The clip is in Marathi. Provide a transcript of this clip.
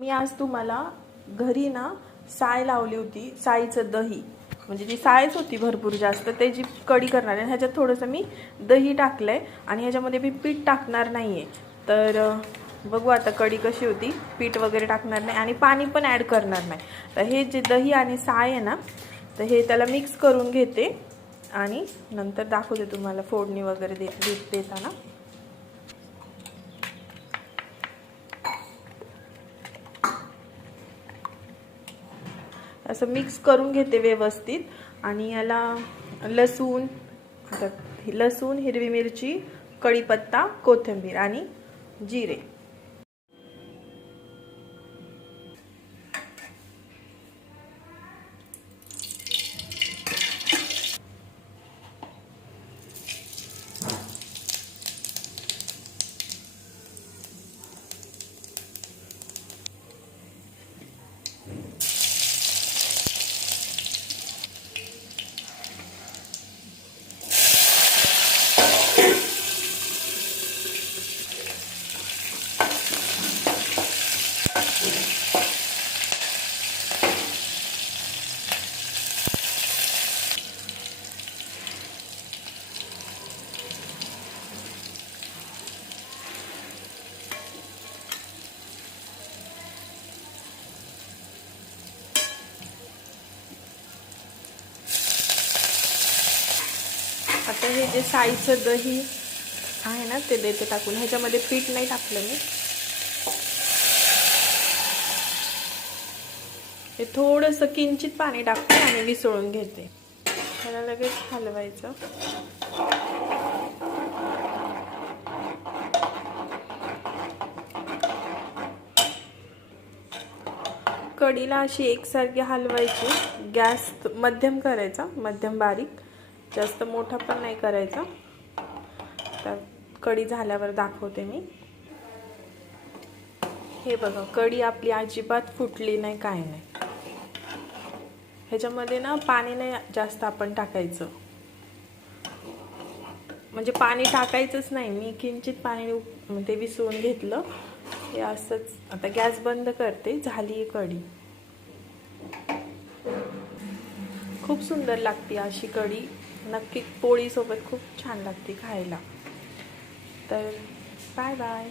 मी आज तुम्हाला घरी ना साय लावली होती, साईचं दही, म्हणजे ती सायच होती भरपूर जास्त, त्याची कढी करणार आहे. ह्याच्यात थोडंसं मी दही टाकलंय आणि ह्याच्यामध्ये मी पीठ टाकणार नाहीये. तर बघू आता कढी कशी होती. पीठ वगैरे टाकणार नाही आणि पाणी पण ॲड करणार नाही. तर हे जे दही आणि साय आहे ना, तर हे त्याला मिक्स करून घेते आणि नंतर दाखवते तुम्हाला फोडणी वगैरे देताना. असं मिक्स करून घेते व्यवस्थित आणि याला लसूण, हिरवी मिरची, कढीपत्ता, कोथिंबीर आणि जिरे. आता हे जे साईचं दही आहे ना, ते देते टाकून. ह्याच्यामध्ये पीठ नाही टाकलं मी. हे थोडंसं किंचित पाणी टाकते आणि विसळून घेते. त्याला लगेच हलवायचं. कढीला अशी एकसारखी हलवायची. गॅस मध्यम करायचा, मध्यम बारीक, जास्त मोठा पण नाही करायचा. तर कढी झाल्यावर दाखवते मी. हे बघा, कढी आपली अजिबात फुटली नाही, काय नाही. ह्याच्यामध्ये ना पाणी नाही जास्त आपण टाकायचं, म्हणजे पाणी टाकायचंच नाही. मी किंचित पाणी ते विसळून घेतलं. हे असंच. आता गॅस बंद करते. झाली कढी. खूप सुंदर लागते अशी कढी. नक्की पोळी सोबत खूप छान लागते खायला. तर बाय बाय.